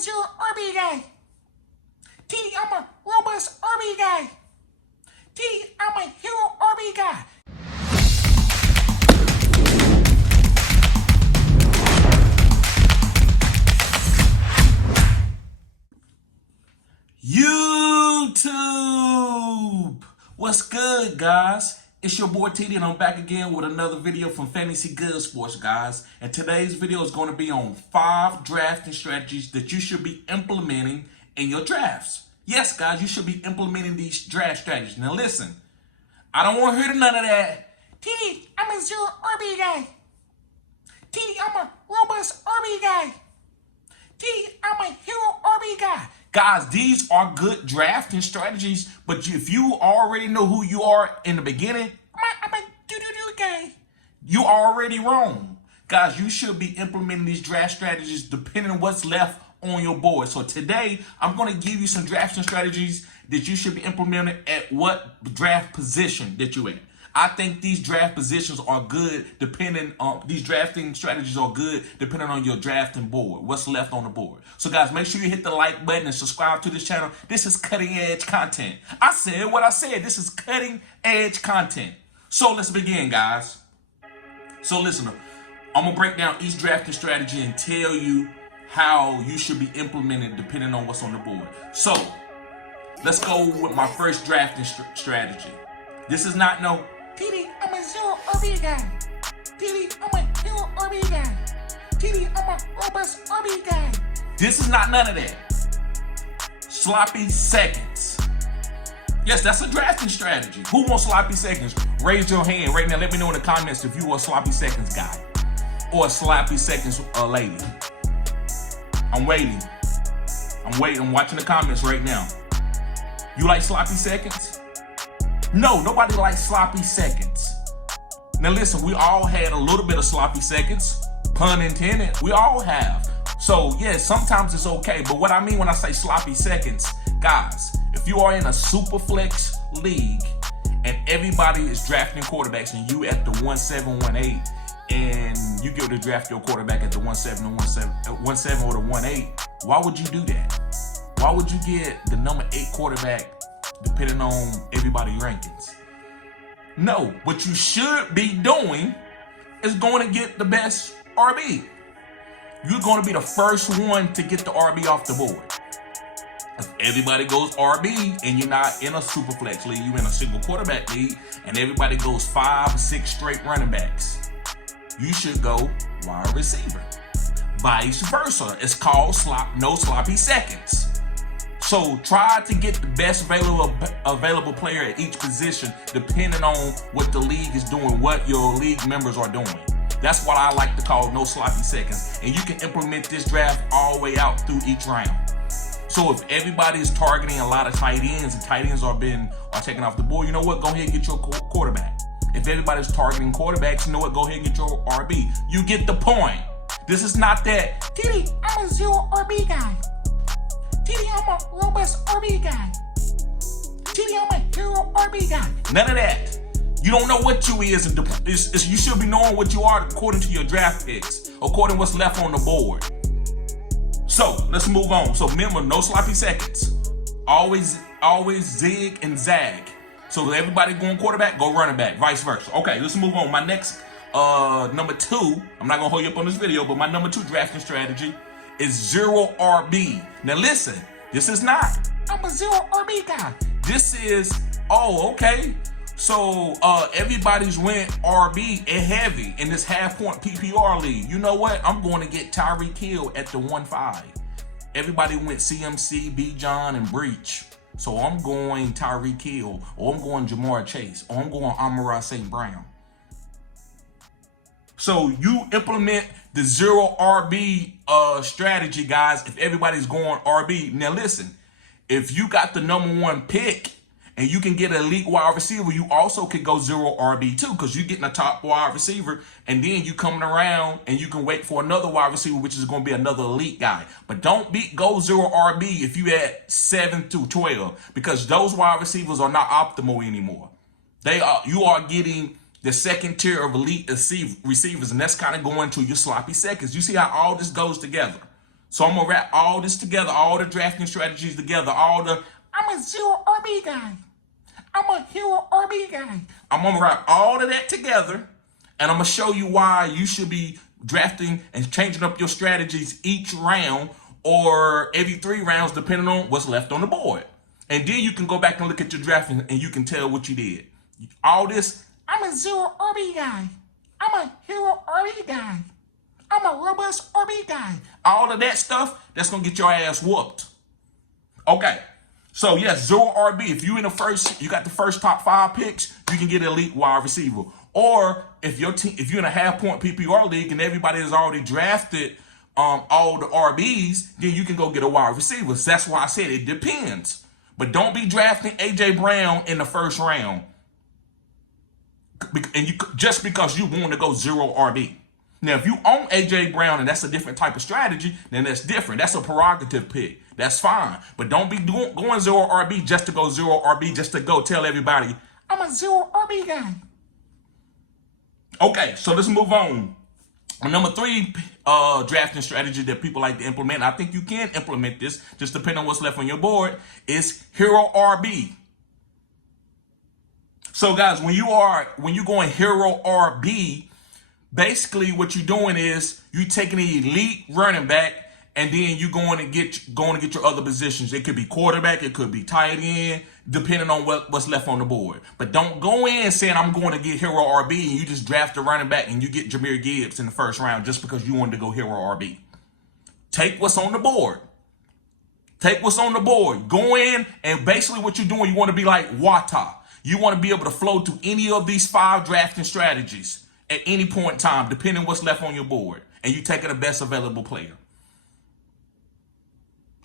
a zero RB guy. TD, I'm a robust RB guy. TD, I'm a hero RB guy. YouTube! What's good, guys? It's your boy TD, and I'm back again with another video from Fantasy Good Sports, guys. And today's video is going to be on 5 drafting strategies that you should be implementing in your drafts. Yes, guys, you should be implementing these draft strategies. Now, listen, I don't want to hear none of that. TD, I'm a zero RB guy. TD, I'm a robust RB guy. TD, I'm a hero RB guy. Guys, these are good drafting strategies, but if you already know who you are in the beginning, I'm a doo-doo-doo guy. you already wrong. Guys, you should be implementing these draft strategies depending on what's left on your board. So today, I'm going to give you some drafting strategies that you should be implementing at what draft position that you're in. I think these draft positions are good depending on, these drafting strategies are good depending on your drafting board, what's left on the board. So guys, make sure you hit the like button and subscribe to this channel. This is cutting edge content. I said what I said. This is cutting edge content. So let's begin, guys. So listen, I'm going to break down each drafting strategy and tell you how you should be implemented depending on what's on the board. So let's go with my first drafting strategy. This is not no TD, I'm a zero RB guy. TD, I'm a hero RB guy. TD, I'm a robust RB guy. This is not none of that. Sloppy seconds. Yes, that's a drafting strategy. Who wants sloppy seconds? Raise your hand right now. Let me know in the comments if you are a sloppy seconds guy or a sloppy seconds lady. I'm waiting. I'm watching the comments right now. You like sloppy seconds? No, nobody likes sloppy seconds. Now listen, we all had a little bit of sloppy seconds, pun intended. We all have. So yeah, sometimes it's okay. But what I mean when I say sloppy seconds, guys, if you are in a super flex league and everybody is drafting quarterbacks and you at the 1718 and you get to draft your quarterback at the 17 or the 18, why would you do that? Why would you get the number 8 quarterback depending on everybody's rankings? No, what you should be doing is going to get the best RB. You're going to be the first one to get the RB off the board. If everybody goes RB and you're not in a super flex league, you're in a single quarterback league, and everybody goes 5 or 6 straight running backs, you should go wide receiver. Vice versa. It's called no sloppy seconds. So try to get the best available player at each position depending on what the league is doing, what your league members are doing. That's what I like to call no sloppy seconds. And you can implement this draft all the way out through each round. So if everybody is targeting a lot of tight ends and tight ends are taken off the board, you know what? Go ahead and get your quarterback. If everybody's targeting quarterbacks, you know what? Go ahead and get your RB. You get the point. This is not that. TD, I'm a zero RB guy. TD, I'm a robust RB guy. TD, I'm a hero RB guy. None of that. You don't know what you is. You should be knowing what you are according to your draft picks, according to what's left on the board. So let's move on. So remember, no sloppy seconds. Always zig and zag. So everybody going quarterback, go running back, vice versa. Okay, let's move on. My next number 2. I'm not gonna hold you up on this video, but my number 2 drafting strategy is zero RB. Now listen, this is not I'm a zero RB guy. This is, oh, okay. So everybody's went RB and heavy in this half-point PPR league. You know what? I'm going to get Tyreek Hill at the 1-5. Everybody went CMC, Bijan, and Breach. So I'm going Tyreek Hill, or I'm going Jamar Chase, or I'm going Amon-Ra St. Brown. So you implement the zero RB strategy, guys, if everybody's going RB. Now listen, if you got the number 1 pick and you can get an elite wide receiver, you also can go zero RB too, because you're getting a top wide receiver, and then you coming around and you can wait for another wide receiver, which is going to be another elite guy. But don't go zero RB if you at 7 through 12, because those wide receivers are not optimal anymore. You are getting the second tier of elite receivers, and that's kind of going to your sloppy seconds. You see how all this goes together. So I'm gonna wrap all this together, all the drafting strategies together, all the I'm a zero RB guy. I'm a hero RB guy. I'm gonna wrap all of that together, and I'm gonna show you why you should be drafting and changing up your strategies each round or every 3 rounds, depending on what's left on the board. And then you can go back and look at your drafting and you can tell what you did. All this, I'm a zero RB guy. I'm a hero RB guy. I'm a robust RB guy. all of that stuff, that's gonna get your ass whooped. Okay. So yes, 0 RB. If you got the first top 5 picks, you can get elite wide receiver. Or if your team, if you're in a half-point PPR league and everybody has already drafted all the RBs, then you can go get a wide receiver. So that's why I said it depends. But don't be drafting AJ Brown in the first round, and just because you want to go 0 RB. Now, if you own AJ Brown and that's a different type of strategy, then that's different. That's a prerogative pick. That's fine. But don't be going 0 RB just to go 0 RB, just to go tell everybody, I'm a 0 RB guy. okay, so let's move on. Number 3 drafting strategy that people like to implement, I think you can implement this, just depending on what's left on your board, is hero RB. So guys, when you're going hero RB, basically what you're doing is you taking an elite running back and then you're going to get your other positions. It could be quarterback, it could be tight end, depending on what's left on the board. But don't go in saying I'm going to get hero RB and you just draft a running back and you get Jahmyr Gibbs in the first round just because you wanted to go hero RB. Take what's on the board. Take what's on the board. Go in, and basically what you're doing, you want to be like Wata. You want to be able to flow to any of these 5 drafting strategies at any point in time, depending on what's left on your board. And you taking the best available player.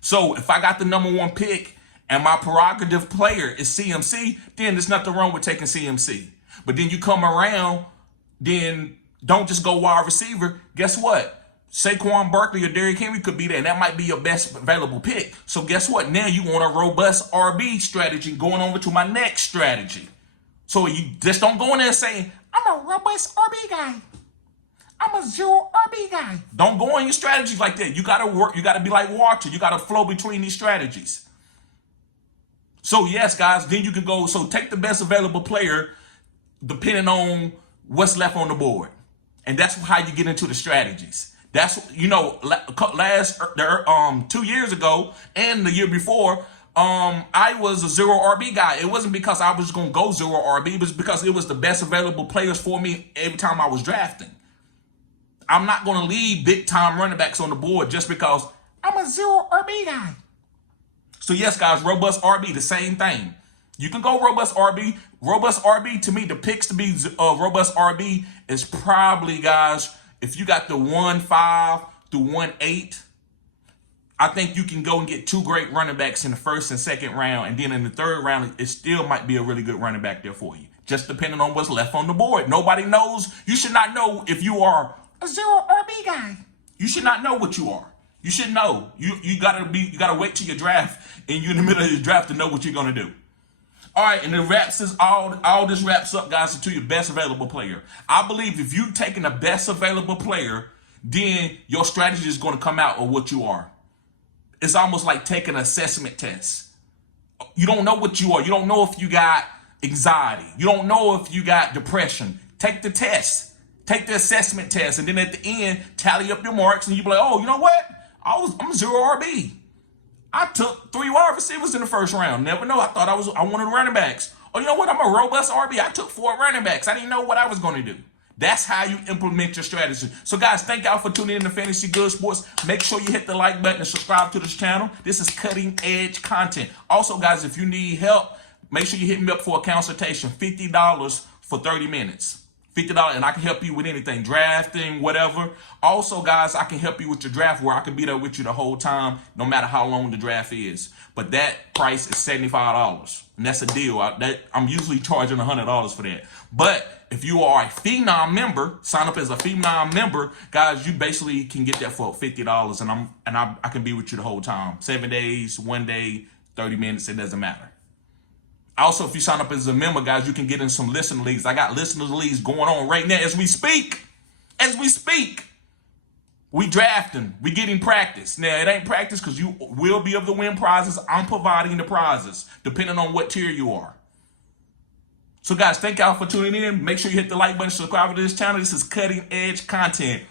So if I got the number 1 pick and my prerogative player is CMC, then there's nothing wrong with taking CMC. But then you come around, then don't just go wide receiver. Guess what? Saquon Barkley or Derrick Henry could be there, and that might be your best available pick. So guess what? Now you want a robust RB strategy going over to my next strategy. So you just don't go in there saying, I'm a robust RB guy. I'm a 0 RB guy. Don't go on your strategies like that. You gotta work. You gotta be like water. You gotta flow between these strategies. So yes, guys, then you can go. So take the best available player, depending on what's left on the board, and that's how you get into the strategies. That's 2 years ago and the year before, I was a 0 RB guy. It wasn't because I was gonna go 0 RB, but because it was the best available players for me every time I was drafting. I'm not going to leave big-time running backs on the board just because I'm a 0 RB guy. So yes, guys, robust RB, the same thing. You can go robust RB. Robust RB, to me, the picks to be robust RB is probably, guys, if you got the 1-5 through 1-8, I think you can go and get 2 great running backs in the first and second round. And then in the third round, it still might be a really good running back there for you, just depending on what's left on the board. Nobody knows. You should not know if you are a 0 RB guy. You should not know what you are. You should know. You gotta wait till your draft, and you're in the middle of your draft to know what you're gonna do. All right, and all this wraps up, guys, into your best available player. I believe if you taking the best available player, then your strategy is gonna come out of what you are. It's almost like taking an assessment test. You don't know what you are. You don't know if you got anxiety. You don't know if you got depression. Take the test. Take the assessment test, and then at the end, tally up your marks, and you be like, oh, you know what? I'm 0 RB. I took 3 wide receivers in the first round. Never know. I wanted running backs. Oh, you know what? I'm a robust RB. I took 4 running backs. I didn't know what I was going to do. That's how you implement your strategy. So, guys, thank y'all for tuning in to Fantasy Good Sports. Make sure you hit the like button and subscribe to this channel. This is cutting-edge content. Also, guys, if you need help, make sure you hit me up for a consultation. $50 for 30 minutes. $50, and I can help you with anything, drafting, whatever. Also, guys, I can help you with your draft where I can be there with you the whole time, no matter how long the draft is. But that price is $75, and that's a deal. I'm usually charging $100 for that. But if you are a Phenom member, sign up as a Phenom member, guys, you basically can get that for $50, and I can be with you the whole time. 7 days, 1 day, 30 minutes, it doesn't matter. Also, if you sign up as a member, guys, you can get in some listener leagues. I got listener leagues going on right now as we speak. We drafting. We getting practice. Now, it ain't practice because you will be able to win prizes. I'm providing the prizes, depending on what tier you are. So, guys, thank y'all for tuning in. Make sure you hit the like button, subscribe to this channel. This is cutting edge content.